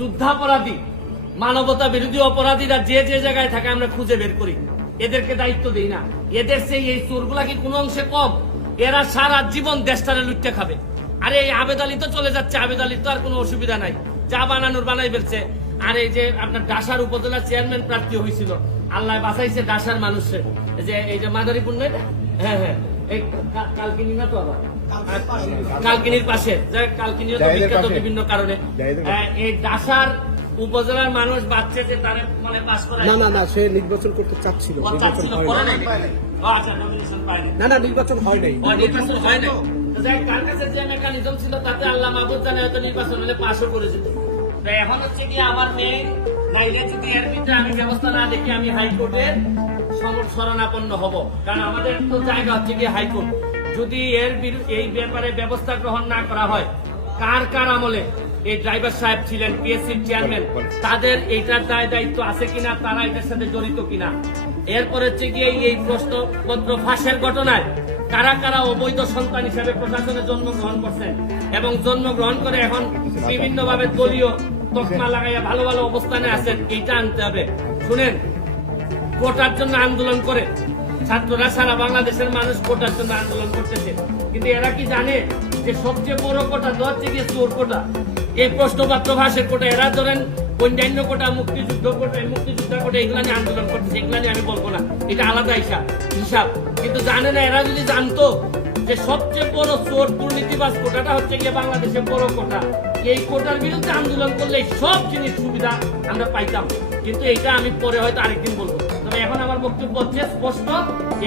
যুদ্ধাপরাধী, মানবতা বিরোধী অপরাধীরা যে যে জায়গায় থাকে আমরা খুঁজে বের করি। এদেরকে দায়িত্ব দিই না। এদের সেই এই চোরগুলা কি কোন অংশে কম? এরা সারা জীবন দেশটারে লুটতে খাবে। আরে এই আবেদ আলী তো চলে যাচ্ছে। আবেদ তো আর কোনো অসুবিধা নাই। যা বানানোর বানাই ফেলছে। আর এই যে আপনার ডাসার উপজেলা চেয়ারম্যান প্রার্থী হয়েছিল। আল্লাহ বাঁচাইছে ডাসার মানুষের যে এই যে মাদারীপুর এটা? হ্যাঁ হ্যাঁ। এই কালকিনি না তো আবার? কালকিনির পাশে। যে কালকিনিও তো বিখ্যাত বিভিন্ন কারণে। হ্যাঁ, এই ডাসার উপজেলার মানুষ বাচ্চা যে তারা মানে পাস না না না সে নির্বাচন করতে চাচ্ছিল। নির্বাচন হয় নাই। আচ্ছা। না না নির্বাচন হয় নাই। নির্বাচন হয় নাই। তো যাই হোক, কার কাছে যে mechanism ছিল তাতে আল্লাহ মাহবুব জানে হয়তো নির্বাচন হলে পাশও করে যেত। এখন হচ্ছে কি আমার মেয়ে তাদের এইটার দায় দায়িত্ব আছে কিনা, তারা এটার সাথে জড়িত কিনা? এরপর হচ্ছে গিয়ে এই প্রশ্নপত্র ফাঁসের ঘটনায় কারা কারা অবৈধ সন্তান হিসেবে প্রশাসনে জন্মগ্রহণ করছেন? এবং জন্মগ্রহণ করে এখন বিভিন্ন ভাবে দলীয় তকমা লাগাইয়া ভালো ভালো অবস্থানে আছেন, এইটা আনতে হবে। শুনেন, কোটার জন্য আন্দোলন করে, ছাত্ররা সারা বাংলাদেশের মানুষ কোটার জন্য আন্দোলন করতেছে। কিন্তু এরা কি জানে যে সবচেয়ে বড় কোটা তো হচ্ছে গিয়ে চোর কোটা? এই প্রশ্নপত্র ভাষের কোটা, এরা ধরেন অন্যান্য কোটা, মুক্তিযুদ্ধ কোটা মুক্তিযুদ্ধ কোটা, এগুলা নিয়ে আন্দোলন করতেছে, এগুলা নিয়ে আমি বলব না। এটা আলাদা হিসাব হিসাব। কিন্তু জানে না এরা যদি জানতো যে সবচেয়ে বড় চোর দুর্নীতিবাজ কোটাটা হচ্ছে গিয়ে বাংলাদেশের বড় কোটা। এই কোটার বিরুদ্ধে আন্দোলন করলে সব জিনিস সুবিধা আমরা পাইতাম। কিন্তু এটা আমি পরে হয়তো আরেকদিন বলব। তবে এখন আমার বক্তব্য হচ্ছে স্পষ্ট,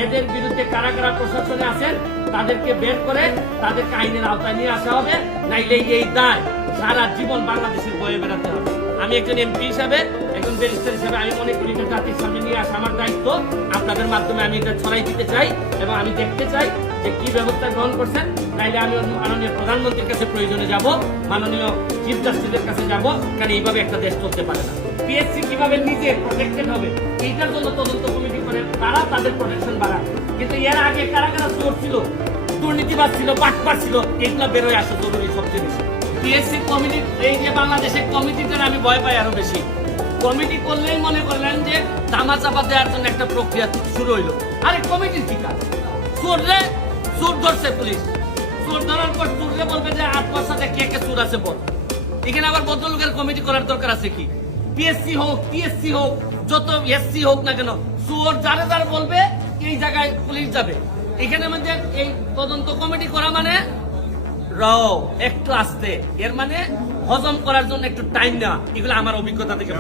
এদের বিরুদ্ধে কারা কারা প্রশাসনে আছেন তাদেরকে বের করে তাদেরকে আইনের আওতায় নিয়ে আসা হবে, নাইলে এই দায় সারা জীবন বাংলাদেশের বয়ে বেড়াতে হবে। আমি একজন এমপি হিসাবে, একজন ব্যারিস্টার হিসাবে আমি মনে করি যে জাতির সামনে নিয়ে আসা আমার দায়িত্ব। আপনাদের মাধ্যমে আমি এটা ছড়াই দিতে চাই এবং আমি দেখতে চাই যে কি ব্যবস্থা গ্রহণ করছেন। নাইলে আমি মাননীয় প্রধানমন্ত্রীর কাছে প্রয়োজনে যাব, মাননীয় চিফ জাস্টিসের কাছে যাব কারণ এইভাবে একটা দেশ চলতে পারে না। পিএসসি কীভাবে নিজে প্রোটেক্টেড হবে? এইটার জন্য তদন্ত কমিটি করে তারা তাদের প্রোটেকশন বাড়ায়। কিন্তু এর আগে কারা কারা চোর ছিল? দুর্নীতিবাদ ছিল, বাটপার ছিল, এগুলো বেরোয় আসা জরুরি সবচেয়ে বেশি। পিএসসি কমিটি, এই যে বাংলাদেশের কমিটিতে আমি ভয় পাই আরও বেশি। কমিটি করলেই মনে করলেন যে দামা চাপা দেওয়ার জন্য একটা প্রক্রিয়া শুরু হইল। আরে কমিটির কি কাজ? চোররে চোর ধরছে পুলিশ। চোর ধরার পর চোররে বলবে যে আট সাথে কে কে চোর আছে বল। এখানে আবার ভদ্রলোকের কমিটি করার দরকার আছে কি? পিএসসি হোক টিএসসি হোক, যত এসসি হোক না কেন, চোর যারা যারা বলবে, এই জায়গায় পুলিশ যাবে। এখানে মধ্যে এই তদন্ত কমিটি করা মানে একটু আসতে। এর মানে হজম করার জন্য একটু টাইম নেওয়া। এগুলো আমার অভিজ্ঞতা থেকে